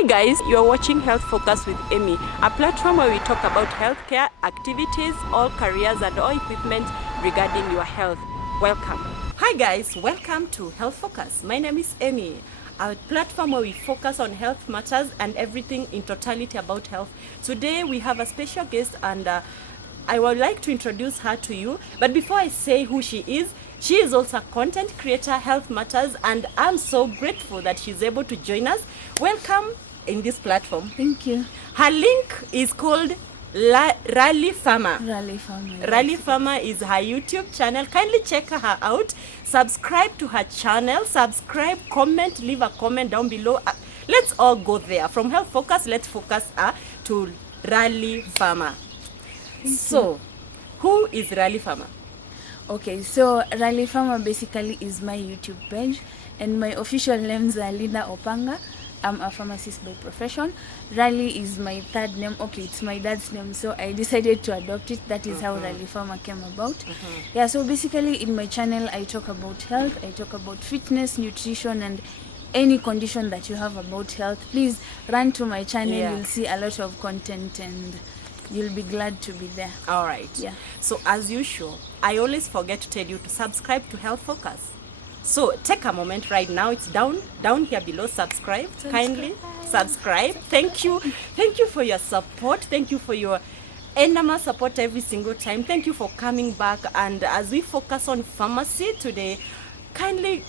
Hi guys, you are watching Health Focus with Amy, a platform where we talk about healthcare, activities, all careers and all equipment regarding your health. Welcome. Hi guys, welcome to Health Focus. My name is Amy, a platform where we focus on health matters and everything in totality about health. Today we have a special guest and I would like to introduce her to you. But before I say who she is also a content creator, health matters, and I'm so grateful that she's able to join us. Welcome in this platform. Thank you. Her link is called Rally Farmer. Rally Farmer is her YouTube channel. Kindly check her out. Subscribe to her channel. Subscribe, comment, leave a comment down below. Let's all go there. From Health Focus, let's focus to Rally Farmer. So, who is Rally Farmer? Okay, so Rally Farmer basically is my YouTube page, and my official names are Linda Opanga. I'm a pharmacist by profession. Rally is my third name. Okay, it's my dad's name, so I decided to adopt it. That is how Rally Farmer came about. Yeah, so basically in my channel, I talk about health, I talk about fitness, nutrition, and any condition that you have about health. Please run to my channel. You'll see a lot of content and you'll be glad to be there. All right. Yeah. So as usual, I always forget to tell you to subscribe to Health Focus. So take a moment right now. It's down here below. Subscribe. Kindly subscribe. Thank you for your support. Thank you for your enormous support every single time. Thank you for coming back. And as we focus on pharmacy today, kindly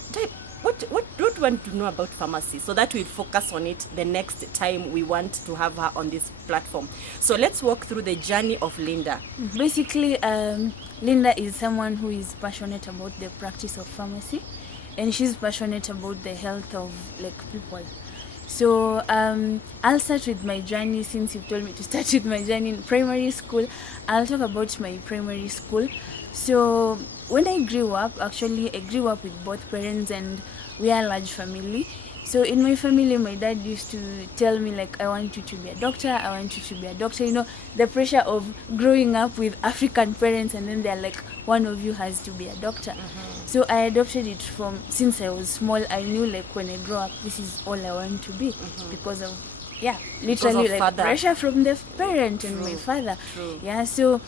what do you want to know about pharmacy so that we'll focus on it the next time we want to have her on this platform. So let's walk through the journey of Linda. Basically, Linda is someone who is passionate about the practice of pharmacy, and she's passionate about the health of people. So I'll start with my journey. Since you've told me to start with my journey in primary school, I'll talk about my primary school. So when I grew up, actually I grew up with both parents and we are a large family. So in my family, my dad used to tell me I want you to be a doctor, I want you to be a doctor. You know, the pressure of growing up with African parents and then they're one of you has to be a doctor. So I adopted it since I was small. I knew when I grow up, this is all I want to be because of, literally pressure from the parent and my father. Yeah, so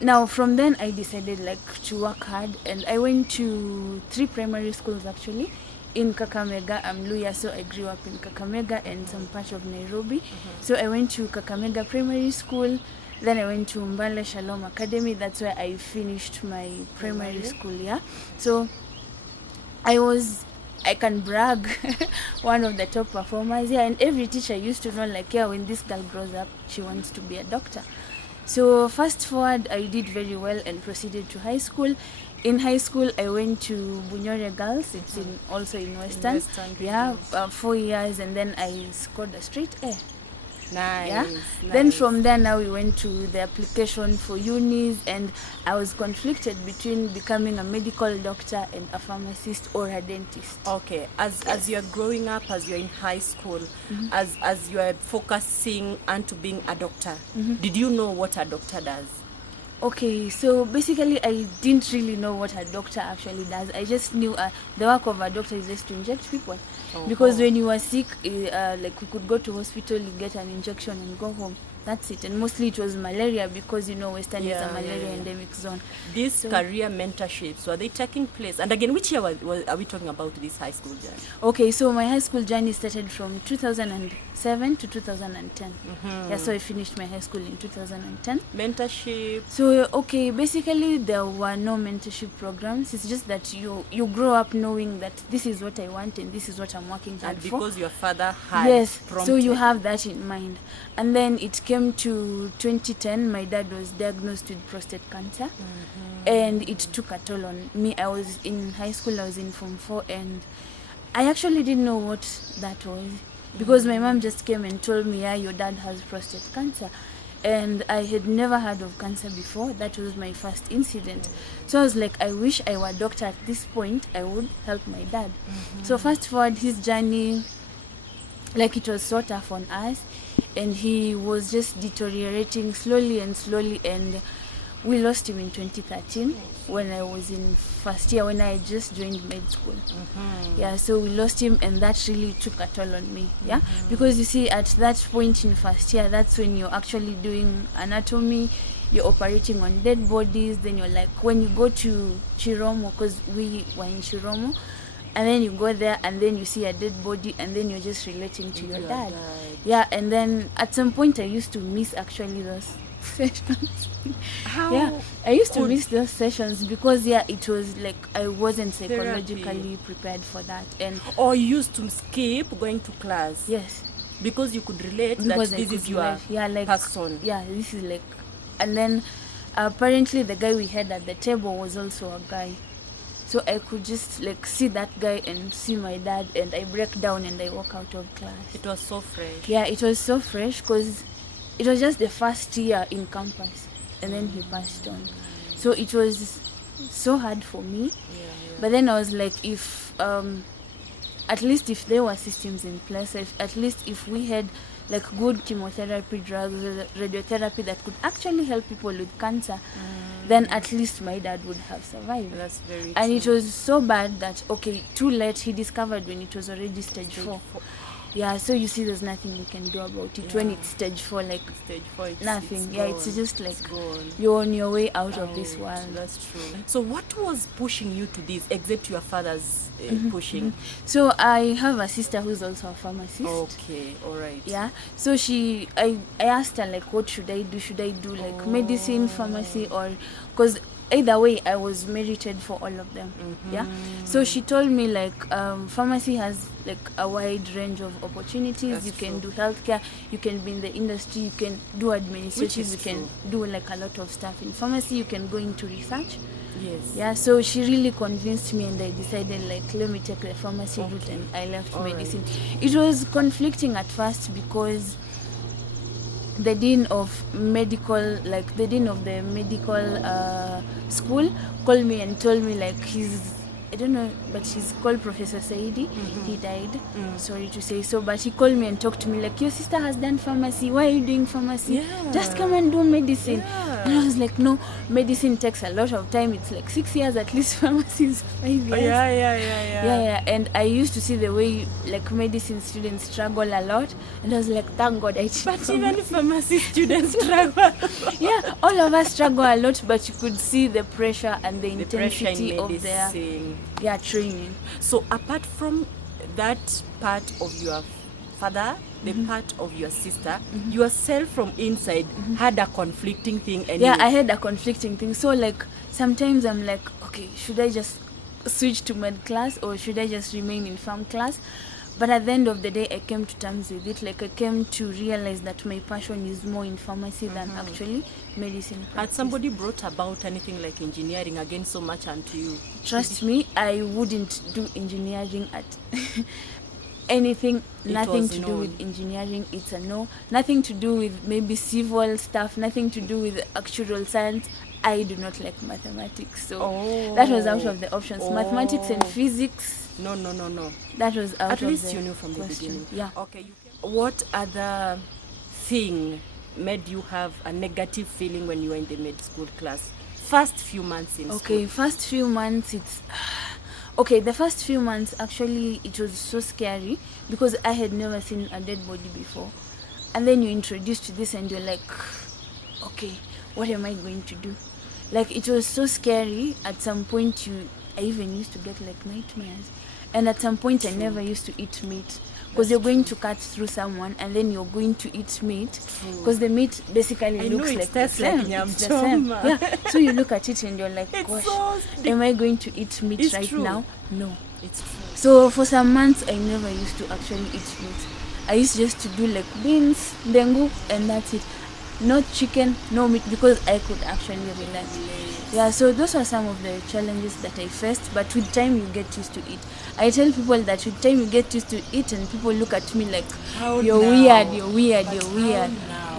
now from then I decided to work hard, and I went to 3 primary schools actually. In Kakamega, I'm Luya, so I grew up in Kakamega and some part of Nairobi. So I went to Kakamega Primary School, then I went to Mbale Shalom Academy. That's where I finished my primary school, So I can brag, one of the top performers, and every teacher used to know when this girl grows up, she wants to be a doctor. So fast forward, I did very well and proceeded to high school. In high school, I went to Bunyore Girls. It's also in Western. 4 years, and then I scored a straight A. Nice. Then from there, now we went to the application for unis, and I was conflicted between becoming a medical doctor and a pharmacist or a dentist. Okay, as you're growing up, as you're in high school, as you're focusing onto being a doctor, did you know what a doctor does? Okay, so basically I didn't really know what a doctor actually does. I just knew the work of a doctor is just to inject people. Because when you were sick, we could go to hospital, you get an injection and go home. That's it. And mostly it was malaria because, Western is a malaria endemic zone. These career mentorships, were they taking place? And again, which year are we talking about this high school journey? Okay, so my high school journey started from 2007 to 2010. So I finished my high school in 2010. Mentorship? So, okay, basically there were no mentorship programs. It's just that you grow up knowing that this is what I want and this is what I'm working hard for. And because your father had prompted. So you have that in mind. And then it came to 2010, my dad was diagnosed with prostate cancer, and it took a toll on me. I was in high school, I was in Form 4, and I actually didn't know what that was because my mom just came and told me, your dad has prostate cancer. And I had never heard of cancer before. That was my first incident. So I was I wish I were a doctor at this point. I would help my dad. So fast forward, his journey, it was so tough on us, and he was just deteriorating slowly, and We lost him in 2013 when I was in first year, when I just joined med school. Yeah, so we lost him, and that really took a toll on me. Yeah, because you see, at that point in first year, that's when you're actually doing anatomy, you're operating on dead bodies. Then you're like, when you go to Chiromo, because we were in Chiromo, and then you go there and then you see a dead body, and then you're just relating to your dad. Yeah, and then at some point I used to miss actually those sessions. How Yeah, I used to miss those sessions because it was like I wasn't psychologically prepared for that. And or you used to skip going to class? Yes, because you could relate because that this is your person. Yeah, this is like, and then apparently the guy we had at the table was also a guy. So I could just like see that guy and see my dad, and I break down and I walk out of class. It was so fresh. Yeah, it was so fresh because it was just the first year in campus, and then he passed on. So it was so hard for me. But then I was like, if at least if there were systems in place, at least if we had like good chemotherapy drugs, radiotherapy that could actually help people with cancer, then at least my dad would have survived. That's very And true. it was so bad that, too late, he discovered when it was already stage 4. Yeah, so you see there's nothing we can do about it. When it's stage 4, like Stage 4, it's nothing. It's It's just like it's gone. you're on your way out of this world. That's true. So what was pushing you to this, except your father's pushing? So I have a sister who's also a pharmacist. Okay, all right. Yeah, so I asked her like, what should I do? Should I do like medicine, pharmacy, or because either way I was merited for all of them. Yeah, so she told me like pharmacy has like a wide range of opportunities. That's you can true. do healthcare, you can be in the industry, you can do administrative, is you can true. do like a lot of stuff in pharmacy. You can go into research. Yes. Yeah, so she really convinced me, and I decided like, let me take the pharmacy route, and I left medicine. It was conflicting at first because the dean of the medical school called me and told me like I don't know, but he's called Professor Saidi. He died, sorry to say so, but he called me and talked to me like, your sister has done pharmacy, why are you doing pharmacy? Yeah. Just come and do medicine. Yeah. And I was like, no, medicine takes a lot of time. It's like 6 years, at least pharmacy is 5 years. Yeah, and I used to see the way like medicine students struggle a lot, and I was like, thank God I did. But even pharmacy students struggle. Yeah, all of us struggle a lot, but you could see the pressure and the pressure in intensity of their training. So apart from that part of your father, the part of your sister, yourself from inside had a conflicting thing anyway. Yeah, I had a conflicting thing. So like sometimes I'm like, okay, should I just switch to med class or should I just remain in pharm class? But at the end of the day, I came to terms with it. Like I came to realize that my passion is more in pharmacy than actually medicine practice. Had somebody brought about anything like engineering again so much unto you? Trust me, I wouldn't do engineering at anything. Nothing to do with engineering. It's a no. Nothing to do with maybe civil stuff. Nothing to do with actual science. I do not like mathematics, so that was out of the options. Mathematics and physics. No. That was out At of least the you knew from the beginning. Yeah. Okay. What other thing made you have a negative feeling when you were in the med school class? First few months in school. Okay, first few months the first few months actually it was so scary because I had never seen a dead body before. And then you're introduced to this and you're like, okay, what am I going to do? Like it was so scary. At some point I even used to get like nightmares. And at some point I never used to eat meat because you're going to cut through someone and then you're going to eat meat because the meat basically looks like the same. It's the same. Yeah. So you look at it and you're like, gosh, am I going to eat meat now? No. It's true. So for some months I never used to actually eat meat. I used just to do like beans, dengu, and that's it. Not chicken, no meat, because I could actually relax. Yeah, so those are some of the challenges that I faced, but with time you get used to it. I tell people that with time you get used to it and people look at me like, you're weird.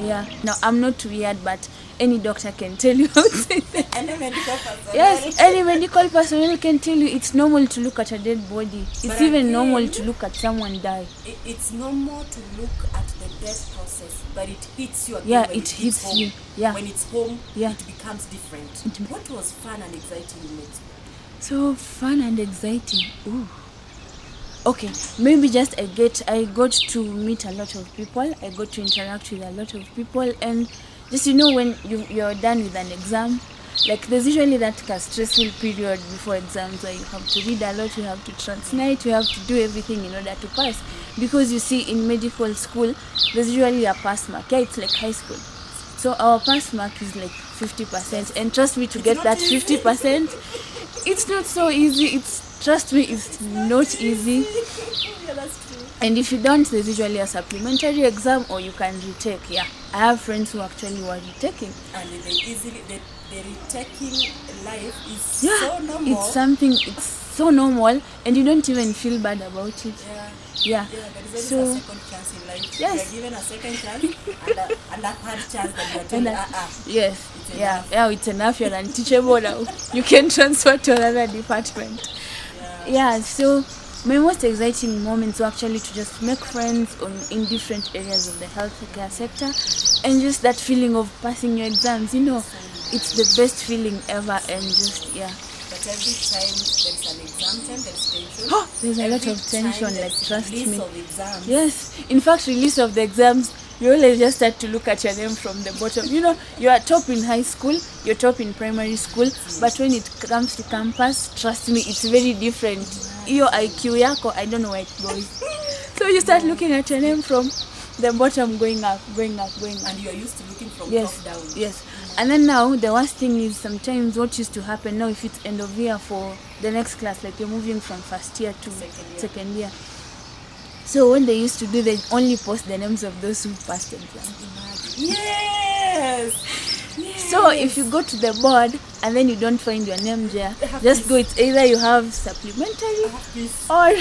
Yeah. Now, I'm not weird, but any doctor can tell you how to say that. Any medical personnel. Yes, any medical personnel can tell you it's normal to look at a dead body. It's But even again, normal to look at someone die. It's normal to look at the death process, but it hits you again. Yeah, when it hits home. you. Yeah. When it's home, Yeah. it becomes different. What was fun and exciting in med school? So fun and exciting. Ooh. Okay, maybe just I got to meet a lot of people. I got to interact with a lot of people, and just when you're done with an exam, like there's usually that stressful period before exams where you have to read a lot, you have to translate, you have to do everything in order to pass. Because you see, in medical school, there's usually a pass mark. Yeah, it's like high school. So our pass mark is like 50%, and trust me, to get that 50%, it's not so easy. Trust me, it's not easy. Yeah, that's true. And if you don't, there's usually a supplementary exam, or you can retake. Yeah, I have friends who actually were retaking. And the retaking life is Yeah, so normal. it's so normal, and you don't even feel bad about it. Yeah. There is So always a second chance in life. yes. You're given a second chance and a third chance that you're told, Yes, it's yeah, enough. yeah, it's enough. You're unteachable now. You can transfer to another department. Yeah, so my most exciting moments were actually to just make friends in different areas of the healthcare sector, and just that feeling of passing your exams. It's the best feeling ever, and just But every time there's an exam time, there's tension. Oh, there's a lot Every of tension, time like, there's trust release me. of exams. Yes, in fact, release of the exams, you always just start to look at your name from the bottom. You are top in high school, you're top in primary school, but when it comes to campus, trust me, it's very different. Your IQ yako, I don't know where it goes. So you start looking at your name from the bottom, going up. And you're used to looking from Yes, top down. yes. And then now, the worst thing is sometimes what used to happen now, if it's end of year for the next class, like you're moving from first year to second year. So when they used to do, they only post the names of those who passed exams. Yes! So if you go to the board and then you don't find your name there, just go. It's either you have supplementary or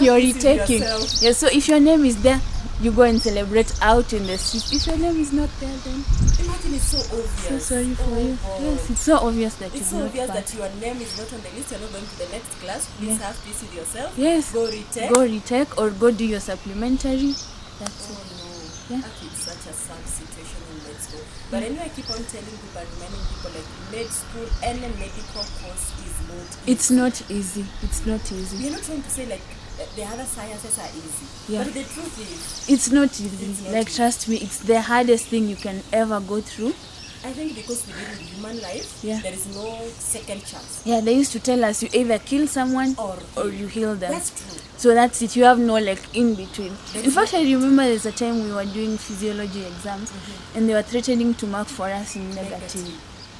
you're retaking. Yeah. So if your name is there, you go and celebrate out in the street. If your name is not there, then Imagine, it's so obvious. so sorry for you. God. Yes, it's so obvious that It's so not obvious passed. that your name is not on the list. You're not going to the next class. Please have peace with yourself. Yes. Go retake. Go retake or go do your supplementary. That's Oh it. no. Yeah. Actually, it's such a sad situation in med school. But anyway, I keep on telling people and reminding people, like, med school, any medical course is not easy. It's not easy. It's not easy. We're not trying to say, like, the other sciences are easy. Yeah. But the truth is, It's not easy. It's not Like, easy. trust me, it's the hardest thing you can ever go through. I think because we live in human life, Yeah. there is no second chance. Yeah, they used to tell us you either kill someone Or you heal them. That's true. So that's it. You have no in between. There In is fact, I remember there's a time we were doing physiology exams, and they were threatening to mark for us in negative.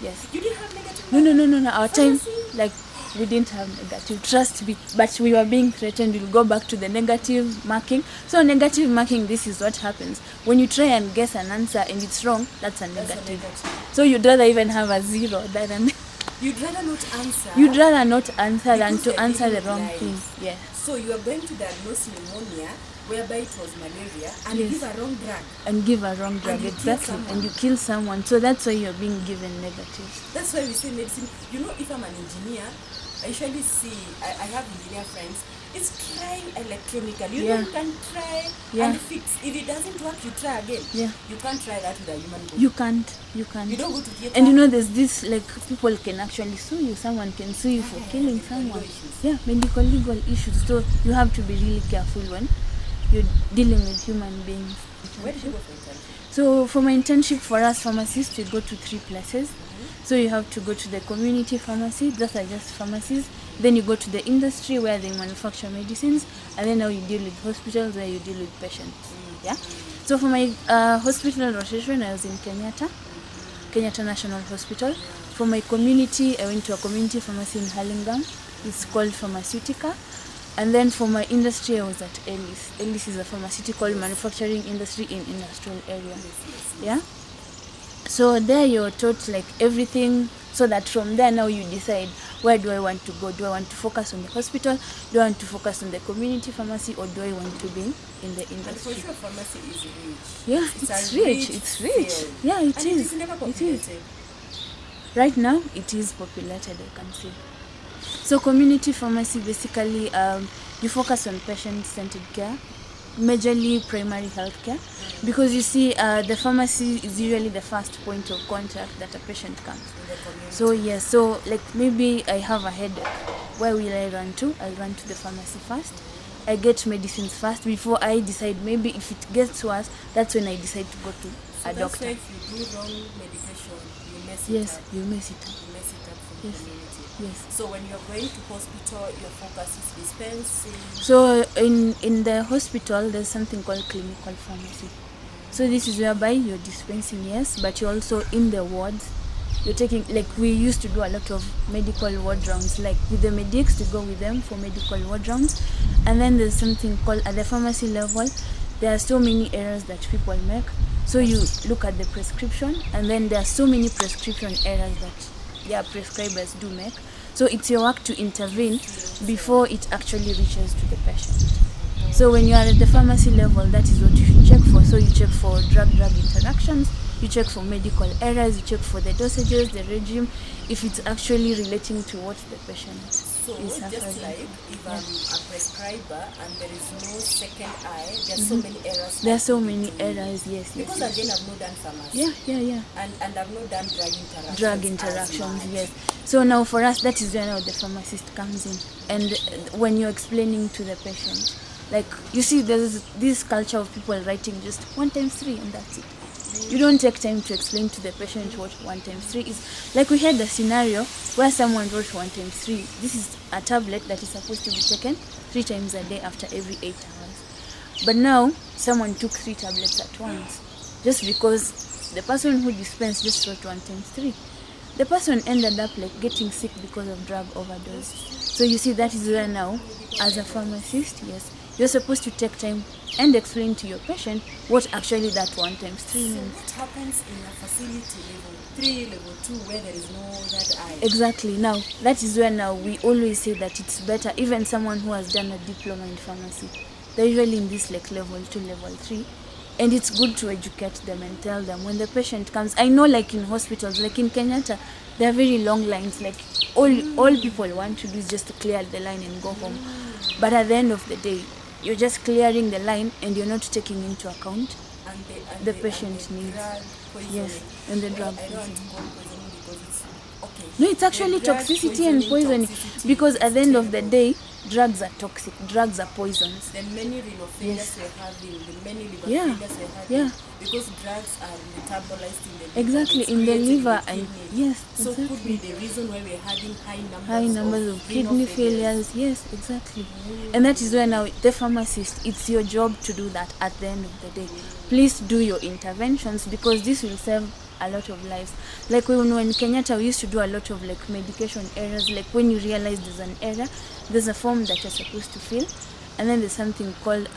Yes. You didn't have negative No. Our time, Pharmacy? like, we didn't have negative. Trust me. But we were being threatened. We'll go back to the negative marking. So negative marking, this is what happens. When you try and guess an answer and it's wrong, that's a That's a negative. negative. So you'd rather even have a 0 than You'd rather not answer. you'd rather not answer than Because to you're answer the giving wrong lies. thing. Yeah. So you are going to diagnose pneumonia, whereby it was malaria, and Yes. give a wrong drug. And give a wrong drug, you kill exactly. someone. And you kill someone. So that's why you're being given negatives. That's why we say medicine. If I'm an engineer, I usually see, I have engineer friends, it's trying electronically. Yeah. You can try Yeah. and fix. If it doesn't work, you try again. Yeah. You can't try that with a human body. You can't. You don't go to theater. And there's this, like, people can actually sue you. Someone can sue you for killing someone. issues. Yeah, medical legal issues. So you have to be really careful when you're dealing with human beings. Where did you go for internship? So for my internship, for us pharmacists, we go to 3 places. So you have to go to the community pharmacy, those are just pharmacies. Then you go to the industry where they manufacture medicines, and then now you deal with hospitals where you deal with patients. Yeah. So for my hospital rotation, I was in Kenyatta National Hospital. For my community, I went to a community pharmacy in Hurlingham. It's called Pharmaceutica. And then for my industry, I was at Ellis. Ellis is a pharmaceutical manufacturing industry in industrial area. Yeah. So there you're taught, like, everything. so that from there now you decide, where do I want to go? Do I want to focus on the hospital? Do I want to focus on the community pharmacy, or do I want to be in the industry? And for sure, pharmacy is rich. Yeah, it's rich. It's rich. Field. Yeah, it and is. It is never It populated. is. Right now, it is populated, I can say. So community pharmacy, basically, you focus on patient-centered care, majorly primary health care, because you see, the pharmacy is usually the first point of contact that a patient comes. So yes, so like maybe I have a headache, where will I run to? I'll run to the pharmacy first. I get medicines first before I decide. Maybe if it gets worse, that's when I decide to go to a doctor. So if you do wrong medication, you mess it Yes, up. you mess it up. You mess it up for Yes. the community. Yes. So when you're going to hospital, your focus is dispensing. So in the hospital, there's something called clinical pharmacy. So this is whereby you're dispensing, yes, but you're also in the wards. You're taking, like we used to do a lot of medical ward rounds, like with the medics to go with them for medical ward rounds. And then there's something called, at the pharmacy level, there are so many errors that people make. So you look at the prescription, and then there are so many prescription errors that prescribers do make. So it's your work to intervene before it actually reaches to the patient. So when you are at the pharmacy level, that is what you should check for. So you check for drug-drug interactions, you check for medical errors, you check for the dosages, the regime, if it's actually relating to what the patient So is just suffering like from. if I'm a prescriber and there is no second eye, there are so many errors. There are so many errors, yes. Because yes. again, I've not done pharmacy. Yeah. And I've not done drug interactions. Drug interactions, yes. So now for us, that is where now the pharmacist comes in. And when you're explaining to the patient, like you see, there's this culture of people writing just 1 times 3 and that's it. You don't take time to explain to the patient what 1 times 3 is. Like we had a scenario where someone wrote 1 times 3. This is a tablet that is supposed to be taken 3 times a day after every 8 hours. But now someone took 3 tablets at once, just because the person who dispensed just wrote 1 times 3. The person ended up like getting sick because of drug overdose. So you see, that is where now, as a pharmacist, yes, you're supposed to take time and explain to your patient what actually that 1 times 3 So means. what happens in a facility level 3, level 2, where there is no that eye? Exactly. Now, that is where now we always say that it's better, even someone who has done a diploma in pharmacy, they're usually in this like level 2, level 3. And it's good to educate them and tell them when the patient comes. I know like in hospitals, like in Kenyatta, there are very long lines. Like all people want to do is just to clear the line and go home. But at the end of the day, you're just clearing the line and you're not taking into account the patient needs. Yes, and the drug I don't want poisoning. to call poisoning because it's okay. No, it's actually The drug toxicity and poisoning. toxicity Because is at the end of the terrible. day, drugs are toxic. Drugs are poisons. The many renal failures Yes. we're having, the many liver Yeah, failures we're having, yeah. because drugs are metabolized in the liver. Exactly, it's in the created liver the and kidney. yes, So could be exactly. the reason why we're having High numbers of renal kidney failures. Yes, exactly. And that is where now the pharmacist, it's your job to do that at the end of the day. Please do your interventions because this will save a lot of lives. Like when in Kenyatta, we used to do a lot of like medication errors. Like when you realize there's an error, there's a form that you're supposed to fill, and then there's something called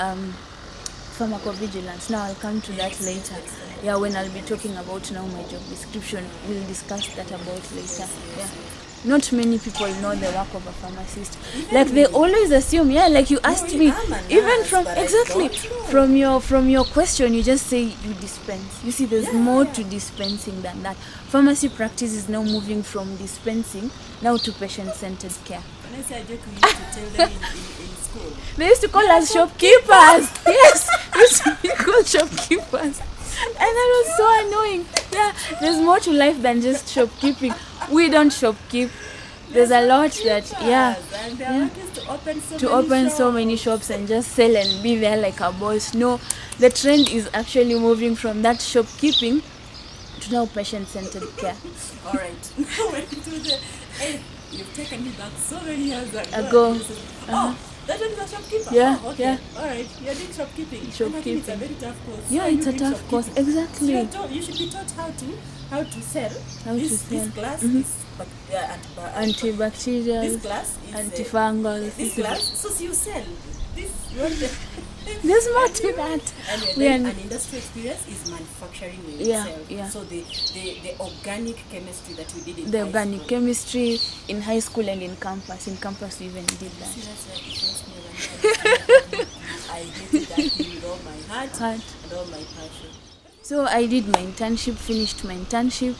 pharmacovigilance. Now I'll come to that later. Yeah, when I'll be talking about now my job description, we'll discuss that about later. Yeah. Not many people know the work of a pharmacist. Like they always assume, yeah, like you asked me, I'm a even nurse, from but I exactly don't know. from your question, you just say you dispense. You see, there's more to dispensing than that. Pharmacy practice is now moving from dispensing now to patient-centered care. When I say I joke, we used to tell them in school. They used to call us shopkeepers. Yes, we used to be called shopkeepers. And that was so annoying. Yeah, there's more to life than just shopkeeping. We don't shopkeep. There's a lot that, yeah, And their work is to open so to many open shops. so many shops and just sell and be there like a boss. No, the trend is actually moving from that shopkeeping to now patient-centered care. All right. Now we're into the. Hey, you've taken me back so many years Ago. You said, oh, that one is a shopkeeper. Yeah, Oh, okay. yeah. All right. You're doing shopkeeping. And I think it's a Shopkeeping. very tough course. Yeah, Why are it's you a doing tough course. shopkeeping? Exactly. You should be taught how to sell. How to This sell. glass Mhm. is Antibacterial, this glass is antifungal. this glass. So you sell this. You want the There's more to that. And We then are- an industry experience is manufacturing in Yeah, itself. yeah. So the organic chemistry that we did in the high organic school. chemistry in high school and in campus. In campus, we even did that. See, that's like it was me when I hated that thing with all my heart and all my passion. So I did my internship, finished my internship,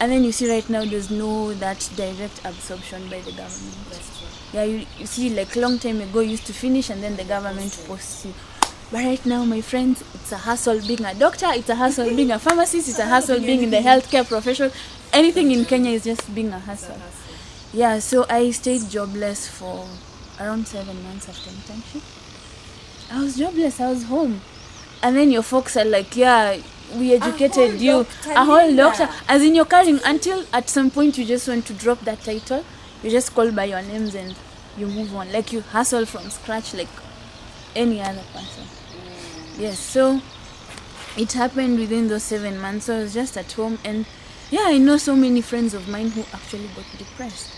and then you see right now there's no that direct absorption by the government. That's true. Yeah, you see, like long time ago you used to finish and then the government posts you. But right now, my friends, it's a hassle being a doctor, it's a hassle being a pharmacist, it's a hassle being in the healthcare profession. Anything in Kenya is just being a hassle. Yeah, so I stayed jobless for around 7 months after internship. I was jobless, I was home. And then your folks are like, yeah, we educated you. A whole doctor. As in you're carrying until at some point you just want to drop that title. You just call by your names and you move on. Like you hustle from scratch like any other person. Yes, so it happened within those 7 months. So I was just at home, and yeah, I know so many friends of mine who actually got depressed.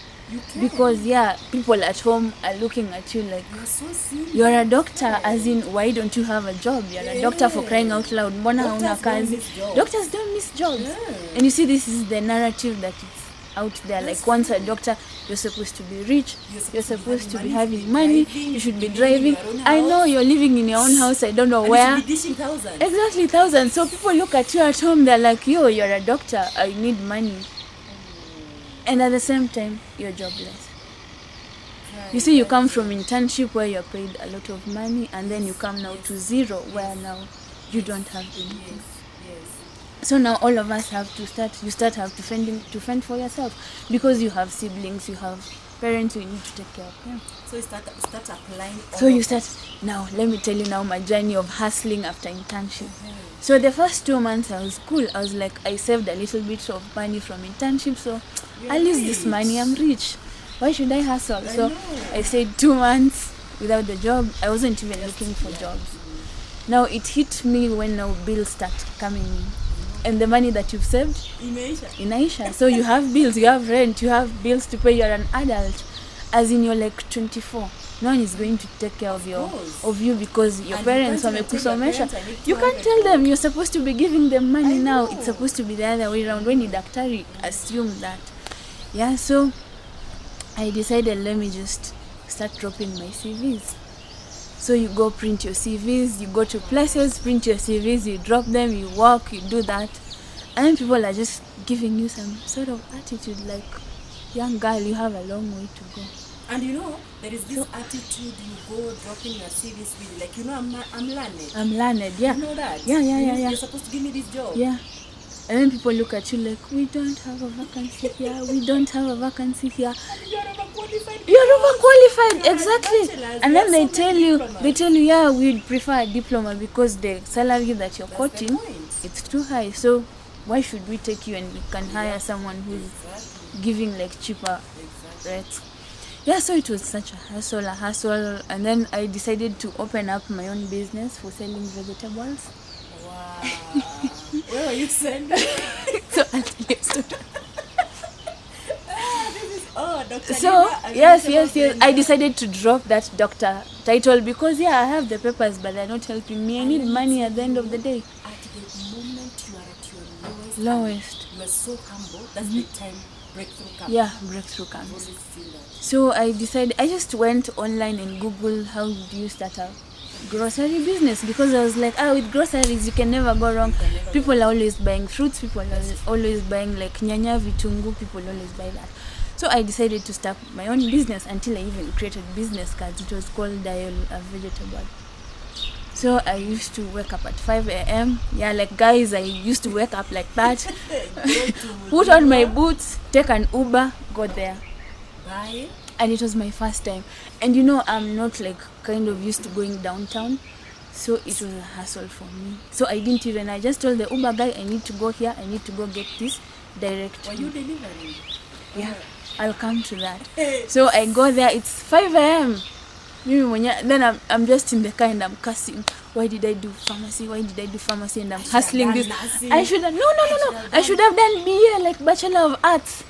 Because yeah, people at home are looking at you like, You're so serious. you're a doctor, as in why don't you have a job? You're a doctor, for crying out loud. Mbona hauna Doctors don't kazi? miss jobs. Doctors don't miss jobs. Yeah. And you see, this is the narrative that it's out there. Like once a doctor, you're supposed to be rich, you're supposed to be having money, you should be driving. I know you're living in your own house, I don't know And where. you should be dishing thousands. Exactly, thousands. So people look at you at home, they're like, yo, you're a doctor, I need money. And at the same time, you're jobless. You see, you come from internship where you're paid a lot of money, and then you come now to zero where now you don't have anything. Yes. So now all of us have to start have to fend for yourself, because you have siblings, you have parents, you need to take care of them. So you start applying. So you start now. Let me tell you now my journey of hustling after internship. So the first 2 months I was cool. I was like, I saved a little bit of money from internship, so I'll use this money. I'm rich. Why should I hustle? So I stayed 2 months without the job. I wasn't even looking for jobs. Now it hit me when now bills start coming in. And the money that you've saved in Aisha. So you have bills, you have rent, you have bills to pay. You're an adult, as in you're like 24. No one is going to take care of you because your And parents you can't even tell your wamekusomesha. parents, I need You can't 200 tell them. You're supposed to be giving them money now. know. It's supposed to be the other way around. When you daktari, assume that. Yeah, so I decided, let me just start dropping my CVs. So you go print your CVs, you go to places, print your CVs, you drop them, you walk, you do that. And then people are just giving you some sort of attitude like, young girl, you have a long way to go. And you know, there is this attitude you go dropping your CVs with, like, you know, I'm learned. I'm learned, yeah. You know that? Yeah. You're supposed to give me this job. Yeah. And then people look at you like, we don't have a vacancy here, we don't have a vacancy here. You're overqualified. You're overqualified, You're exactly. bachelors. And There then are they so tell many you, diplomas. yeah, we'd prefer a diploma because the salary that you're That's the quoting, point. it's too high. So why should we take you and we can hire someone who's giving like cheaper rates? Yeah, so it was such a hassle. And then I decided to open up my own business for selling vegetables. Wow. Where are you sending? So I'll tell you a story. Dr. So Lina, yes, I decided to drop that doctor title because I have the papers, but they're not helping me. I need money at the end of the day. At the moment you are at your Lowest. you are so humble. That's the time breakthrough comes. Yeah, breakthrough comes. Always feel that. So I just went online and Googled how do you start a grocery business, because I was like, with groceries you can never go wrong. People are always buying fruits, people are always buying like nyanya, vitungu, people always buy that. So I decided to start my own business until I even created business cards. It was called Dial a Vegetable. So I used to wake up at 5 a.m. Yeah, like guys, I used to wake up like that. Put on my boots, take an Uber, go there. Bye. And it was my first time. And you know, I'm not like kind of used to going downtown. So it was a hassle for me. So I just told the Uber guy, I need to go here, I need to go get this direct. Were you delivering? Yeah, I'll come to that. So I go there, it's 5 a.m. Then I'm just in the car and I'm cussing. Why did I do pharmacy? And I'm hustling this. I should have, no. I should have done BA, like Bachelor of Arts.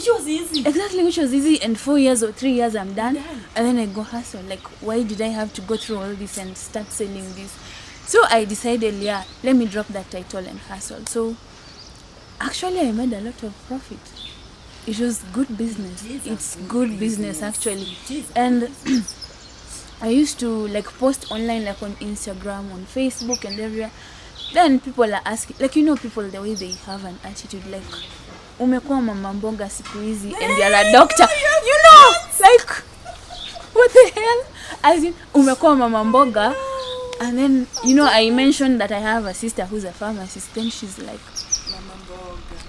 Which was easy. Exactly, which was easy. And 4 years or 3 years, I'm done. And then I go hustle. Like, why did I have to go through all this and start selling this? So I decided, yeah, let me drop that title and hustle. So actually, I made a lot of profit. It was good business. It's good business, actually. And I used to like post online, like on Instagram, on Facebook, and everywhere. Then people are asking, like, you know, people, the way they have an attitude, like, umekuwa mama mboga siku hizi and you're a doctor. You know, like, what the hell? As in, umekuwa mama mboga. And then, you know, I mentioned that I have a sister who's a pharmacist. Then she's like,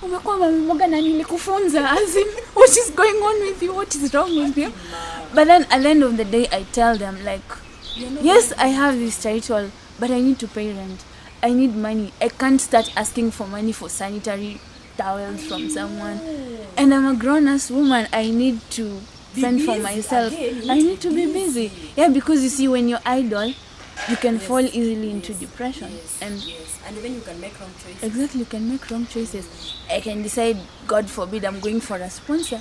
umekuwa mama mboga na nilikufunza. As in, what is going on with you? What is wrong with you? But then at the end of the day, I tell them, like, yes, I have this title, but I need to pay rent. I need money. I can't start asking for money for sanitary towels from someone. And I'm a grown-ass woman. I need to fend for myself. I need to be busy. Yeah, because you see, when you're idle, you can fall easily into depression. And then you can make wrong choices. Exactly, you can make wrong choices. I can decide, God forbid, I'm going for a sponsor.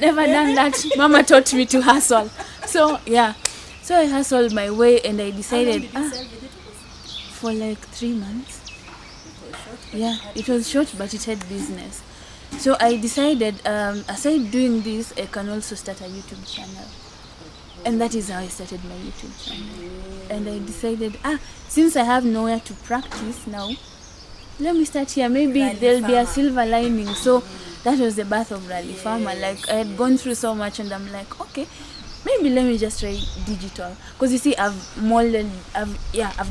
Never done that. Mama taught me to hustle. So, yeah. So I hustled my way and I decided, for like 3 months. Yeah, it was short, but it had business. So I decided, aside doing this, I can also start a YouTube channel. And that is how I started my YouTube channel. And I decided, since I have nowhere to practice now, let me start here. Maybe there'll be a silver lining. So that was the birth of Rally Farmer. Like, I had gone through so much and I'm like, okay, maybe let me just try digital. Because you see, I've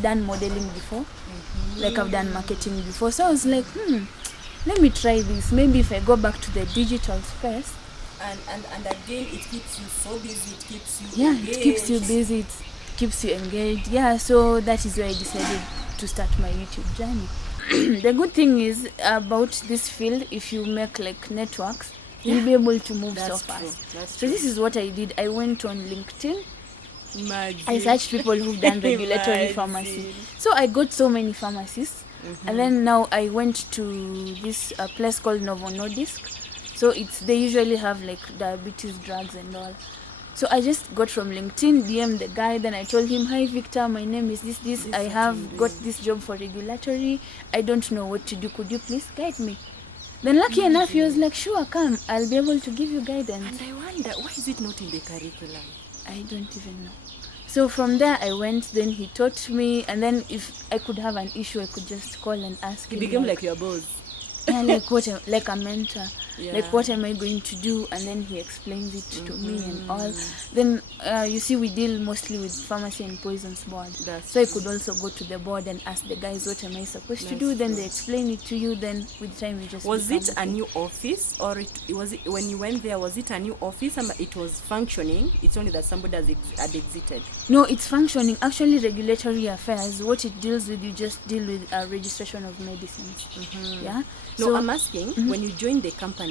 done modeling before. Like, I've done marketing before. So I was like, let me try this. Maybe if I go back to the digital space. And again, it keeps you so busy. It keeps you engaged. It keeps you busy. It keeps you engaged. Yeah, so that is why I decided to start my YouTube journey. The good thing is about this field, if you make like networks, you'll be able to move so fast. So this is what I did. I went on LinkedIn. I searched people who've done regulatory pharmacy. So I got so many pharmacists. And then now I went to this place called Novo Nordisk. So they usually have like diabetes drugs and all. So I just got from LinkedIn, DM the guy, then I told him, hi Victor, my name is this. I have got this job for regulatory. I don't know what to do. Could you please guide me? Then lucky enough, he was like, sure, come. I'll be able to give you guidance. And I wonder, why is it not in the curriculum? I don't even know. So from there I went, then he taught me, and then if I could have an issue, I could just call and ask him. He became like your boss. Yeah, like a mentor. Yeah. Like, what am I going to do? And then he explains it to me and all. Then you see, we deal mostly with pharmacy and poisons board. So I could also go to the board and ask the guys, what am I supposed to do? Then they explain it to you. Then with time you just was it a new office, or was it when you went there? Was it a new office? It was functioning. It's only that somebody had exited. No, it's functioning. Actually, regulatory affairs, what it deals with, you just deal with registration of medicines. Yeah. No, so I'm asking, when you joined the company,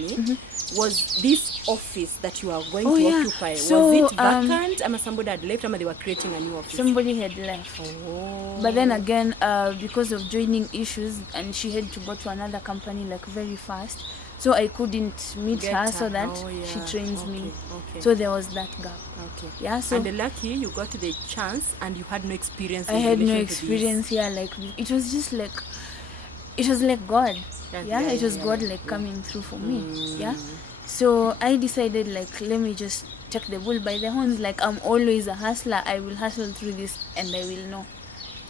was this office that you are going to occupy, so, was it vacant? Somebody had left, they were creating a new office? Somebody had left. But then again, because of joining issues, and she had to go to another company like very fast, so I couldn't meet her so that she trains me. So there was that gap. Yeah. So and lucky you got the chance, and you had no experience. I had no experience. Yeah, like it was just like, it was like God. It was God like coming through for me. Yeah. So I decided, like, let me just take the bull by the horns. Like, I'm always a hustler. I will hustle through this and I will know.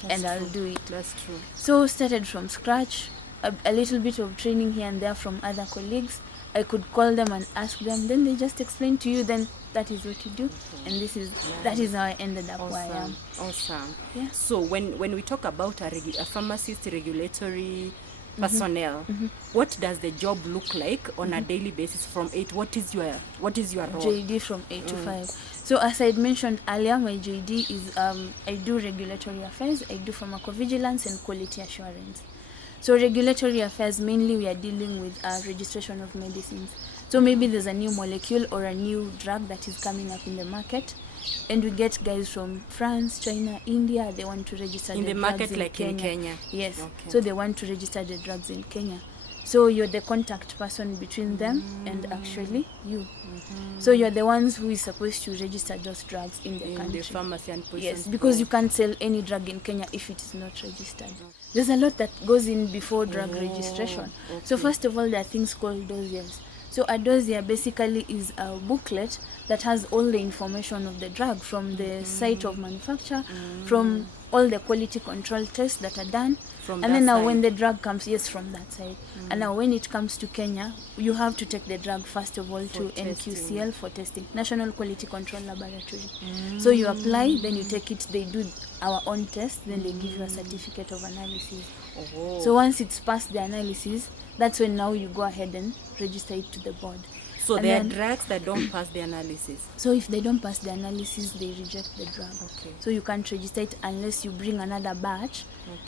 I'll do it. That's true. So started from scratch, a little bit of training here and there from other colleagues. I could call them and ask them. Then they just explain to you. Then that is what you do. And that is how I ended up where I am. Awesome. Yeah. So when we talk about a pharmacist, regulatory personnel, what does the job look like on a daily basis from 8? What is your role? JD from 8 to 5. So as I mentioned earlier, my JD is I do regulatory affairs, I do pharmacovigilance and quality assurance. So regulatory affairs, mainly we are dealing with registration of medicines. So maybe there's a new molecule or a new drug that is coming up in the market, and we get guys from France, China, India. They want to register in the market, like in Kenya. Yes. Okay. So they want to register the drugs in Kenya. So you're the contact person between them and actually you. So you're the ones who is supposed to register those drugs in the country. The pharmacy and poison. Yes, because you can't sell any drug in Kenya if it is not registered. There's a lot that goes in before drug registration. So first of all, there are things called dossiers. So a dossier basically is a booklet that has all the information of the drug from the site of manufacture, from all the quality control tests that are done. From and that then now side. when the drug comes, yes, from that side. And now when it comes to Kenya, you have to take the drug first of all to NQCL for testing, National Quality Control Laboratory. So you apply, then you take it, they do our own test, then they give you a certificate of analysis. So once it's passed the analysis, that's when now you go ahead and register it to the board. So And there are then- drugs that don't pass the analysis. So if they don't pass the analysis, they reject the drug. Okay. So you can't register it unless you bring another batch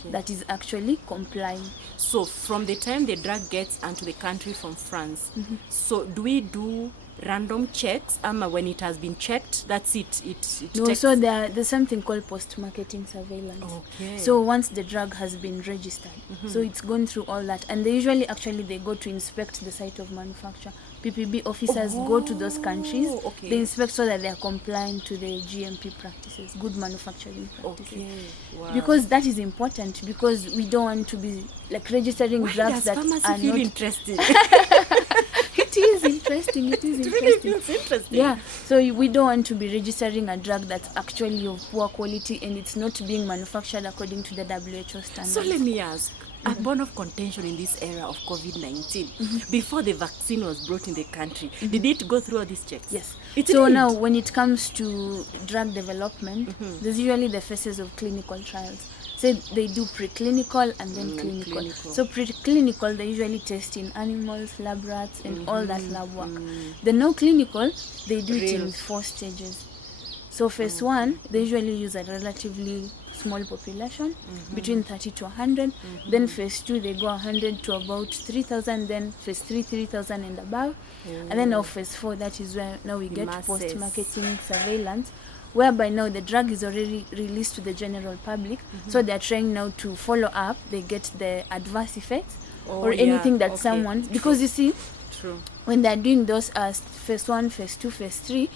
that is actually complying. So from the time the drug gets onto the country from France, so do we do random checks? When it has been checked, that's it. It No, takes... so there's something called post-marketing surveillance. Okay. So once the drug has been registered, so it's gone through all that, and they usually they go to inspect the site of manufacture. PPB officers go to those countries. Okay. They inspect so that they are compliant to the GMP practices, good manufacturing practices. Okay. Wow. Because that is important, because we don't want to be like registering Why drugs does that pharmacy are feel not. interesting? It is interesting. It is It really interesting. feels interesting. Yeah, so we don't want to be registering a drug that's actually of poor quality and it's not being manufactured according to the WHO standards. So let me ask, a bone of contention in this era of COVID-19, before the vaccine was brought in the country, did it go through all these checks? Yes. It So did. now when it comes to drug development, there's usually the phases of clinical trials. So they do preclinical and then clinical. clinical. So preclinical, they usually test in animals, lab rats, and all that lab work. The no clinical, they do it in Real. 4 stages. So phase 1, they usually use a relatively small population, between 30 to 100. Then phase 2, they go 100 to about 3,000. Then phase 3, 3,000 and above. And then now phase 4, that is where now we get Masses. post-marketing surveillance, whereby now the drug is already released to the general public. So they're trying now to follow up. They get the adverse effects or yeah, anything that okay. someone, because you see, True. when they're doing those phase 1, phase 2, phase 3,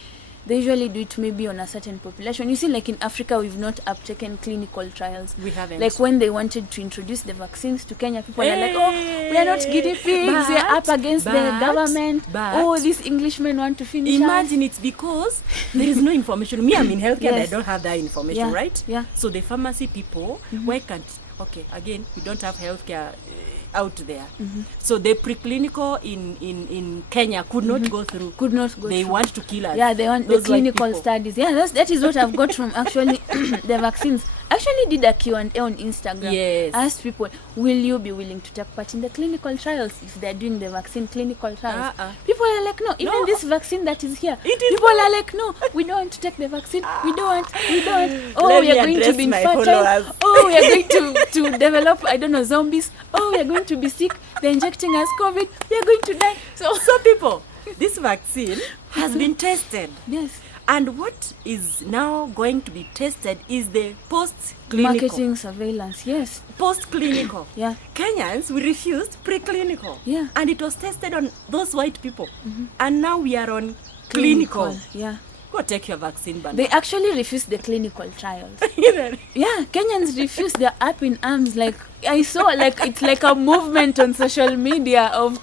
they usually do it maybe on a certain population. You see, like in Africa, we've not uptaken clinical trials. We haven't. Like when they wanted to introduce the vaccines to Kenya, people are like, oh, we are not guinea pigs, we are up against the government. Oh, these Englishmen want to finish us. Imagine it's because there is no information. Me, I'm in healthcare, Yes. I don't have that information, Yeah, right? yeah. So the pharmacy people, why can't... Okay, again, we don't have healthcare out there. So the preclinical in Kenya could not go through. Could not go They through. want to kill us. Yeah, they want the Those white clinical people. studies. Yeah, that is what I've got from actually the vaccines. I actually did a Q&A on Instagram. Yes. I asked people, will you be willing to take part in the clinical trials if they're doing the vaccine clinical trials? People are like, no, even No. this vaccine that is here. It is People are like, no, we don't want to take the vaccine. We don't want. Oh, Let we me are going to address be my infertile. followers. Oh, we are going to develop, I don't know, zombies. Oh, we are going to be sick. They're injecting us COVID. We are going to die. So people, this vaccine has been tested. Yes. And what is now going to be tested is the post-clinical. Marketing surveillance, yes. Post-clinical. Yeah. Kenyans, we refused pre-clinical. Yeah. And it was tested on those white people. And now we are on clinical. Yeah. Go take your vaccine, but They actually refused the clinical trials. Even- Yeah, Kenyans refused. They're up in arms. Like I saw, like it's like a movement on social media of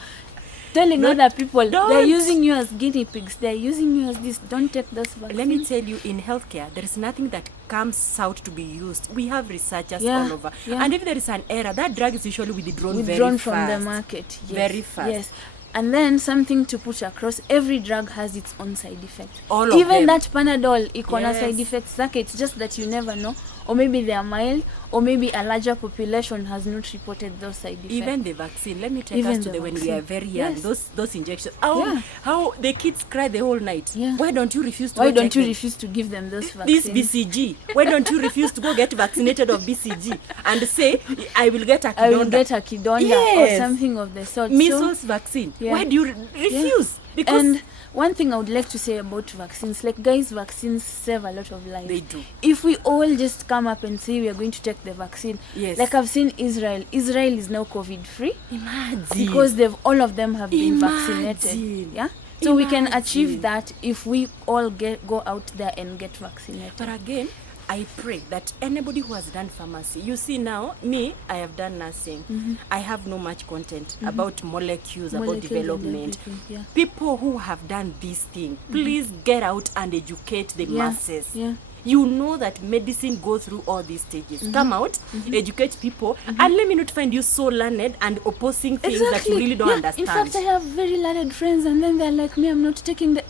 telling No, other people they're don't. using you as guinea pigs. They're using you as this. Don't take those vaccines. Let me tell you, in healthcare, there is nothing that comes out to be used. We have researchers Yeah, all over. yeah. And if there is an error, that drug is usually withdrawn withdrawn very from fast. the market. Yes. Very fast. Yes. And then something to put across, every drug has its own side effects. All of Even them. that Panadol, iko na Yes. side effects zake. It's just that you never know. Or maybe they are mild, or maybe a larger population has not reported those side effects. Even the vaccine. Let me take Even us to the when we vaccine. are very young. Yes. Those injections. Yeah. How the kids cry the whole night. Yeah. Why don't you refuse to Why go don't take you them? refuse to give them those This vaccines? BCG. Why don't you refuse to go get vaccinated of BCG and say, I will get a I will kidonda. get a kidonda Yes. or something of the sort. Measles vaccine. Yeah. Why do you refuse? Because And one thing I would like to say about vaccines, like guys, vaccines save a lot of lives. they do. If we all just come up and say we are going to take the vaccine, Yes. like I've seen Israel is now COVID free Imagine. because all of them have been vaccinated. Imagine. Yeah. So we can Imagine. achieve that if we all go out there and get vaccinated. But again, I pray that anybody who has done pharmacy, you see now, me, I have done nursing. I have no much content about molecules, about Molecules and development. everything, yeah. People who have done this thing, please get out and educate the masses. Yeah. You know that medicine goes through all these stages. Come out, educate people, and let me not find you so learned and opposing things that you really don't understand. In fact, I have very learned friends, and then they're like me, I'm not taking the...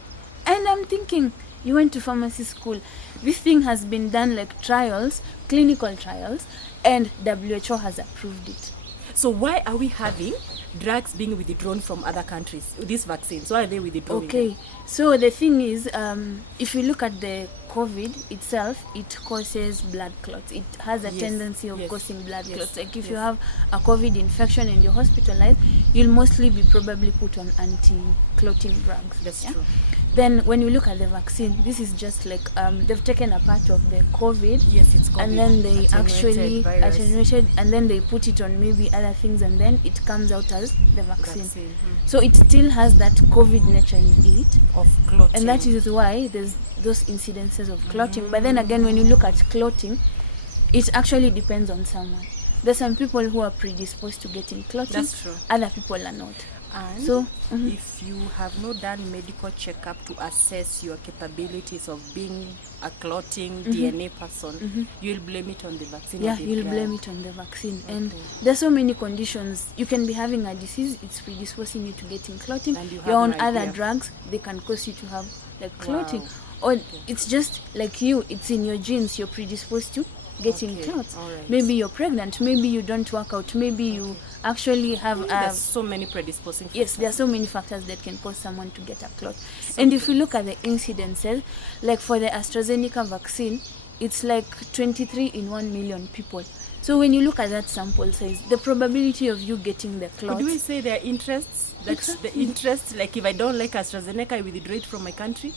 And I'm thinking, you went to pharmacy school. This thing has been done like trials, clinical trials, and WHO has approved it. So why are we having drugs being withdrawn from other countries? These vaccines, why are they withdrawing Okay, them? so the thing is, if you look at the COVID itself, it causes blood clots. It has a tendency of causing blood clots. Like if you have a COVID infection and you're hospitalized, you'll mostly be probably put on anti-clotting drugs. That's yeah? true. Then when you look at the vaccine, this is just like they've taken a part of the COVID, Yes, it's COVID. and then they Attenuated actually virus. attenuated, and then they put it on maybe other things, and then it comes out as the vaccine. Vaccine, So it still has that COVID nature in it, of clotting. and that is why there's those incidences of clotting. But then again, when you look at clotting, it actually depends on someone. There's some people who are predisposed to getting clotting. That's true. Other people are not. And So, if you have not done medical checkup to assess your capabilities of being a clotting DNA person, you'll blame it on the vaccine. Yeah, or the you'll drug. blame it on the vaccine. And there's so many conditions. You can be having a disease, it's predisposing you to getting clotting. And you have You're on no other idea. drugs, they can cause you to have like clotting. Wow. Or it's just like you, it's in your genes, you're predisposed to getting Okay, clots. all right. Maybe you're pregnant, maybe you don't work out, maybe you actually have There's so many predisposing factors. yes, there are so many factors that can cause someone to get a clot. And if you look at the incidences, like for the AstraZeneca vaccine, it's like 23 in 1 million people. So when you look at that sample size, the probability of you getting the clot... Could we say their interests? That's Exactly. the interest. Like if I don't like AstraZeneca, I withdraw it from my country.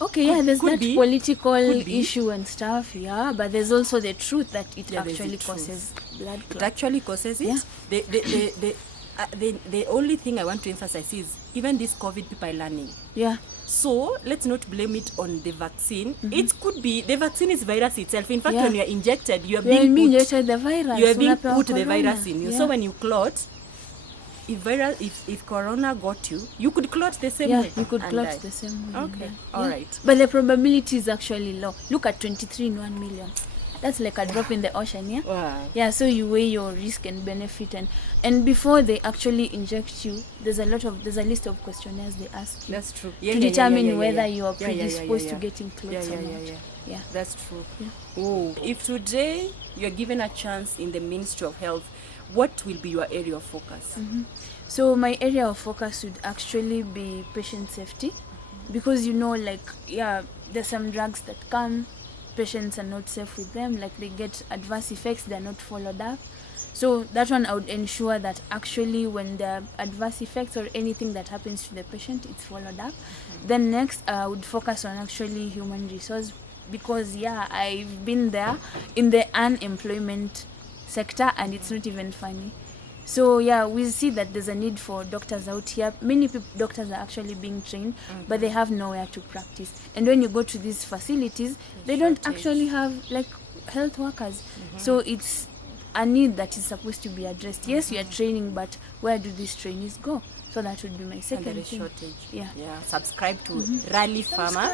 Okay, yeah, there's Could that be. political Could be. issue and stuff, yeah, but there's also the truth that it Yeah, there's the actually truth. causes blood It clot. actually causes it. Yeah. The only thing I want to emphasize is even this COVID people are learning. Yeah, So let's not blame it on the vaccine. It could be the vaccine is virus itself. In fact, Yeah. when you are injected, you are we are being being put, injected the virus. you are being unapewa put the corona. virus in you. Yeah. So when you clot, if corona got you, you could clot the same yeah, way. you could and clot die. the same way. Okay, Yeah. all Yeah. right. But the probability is actually low. Look at 23 in 1 million. That's like a drop in the ocean, yeah? Wow. Yeah, so you weigh your risk and benefit, and before they actually inject you, there's a list of questionnaires they ask you That's true. to determine whether you are predisposed to getting clots or not. Yeah. That's true. Yeah. Oh, if today you're given a chance in the Ministry of Health, what will be your area of focus? So my area of focus would actually be patient safety, because there's some drugs that come, patients are not safe with them, like they get adverse effects, they're not followed up. So that one I would ensure that actually when there are adverse effects or anything that happens to the patient, it's followed up. Then next I would focus on actually human resource, because I've been there in the unemployment sector and it's not even funny. So we see that there's a need for doctors out here. Many doctors are actually being trained, but they have nowhere to practice. And when you go to these facilities, they don't actually have like health workers. So it's a need that is supposed to be addressed. Yes, we are training, but where do these trainees go? So that would be my And second there is thing. shortage. Yeah. Subscribe to Rally Farmer.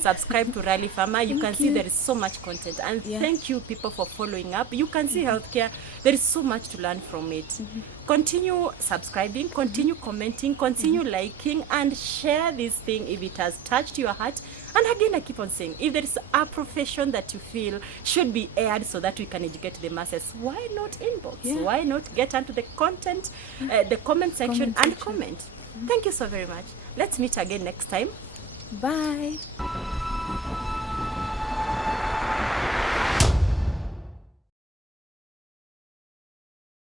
Subscribe to Rally Farmer. You can see there is so much content. And thank you people for following up. You can see healthcare. There is so much to learn from it. Continue subscribing, continue commenting, continue liking, and share this thing if it has touched your heart. And again, I keep on saying, if there is a profession that you feel should be aired so that we can educate the masses, why not inbox? Yeah. Why not get onto the content, the comment section and comment? Thank you so very much. Let's meet again next time. Bye.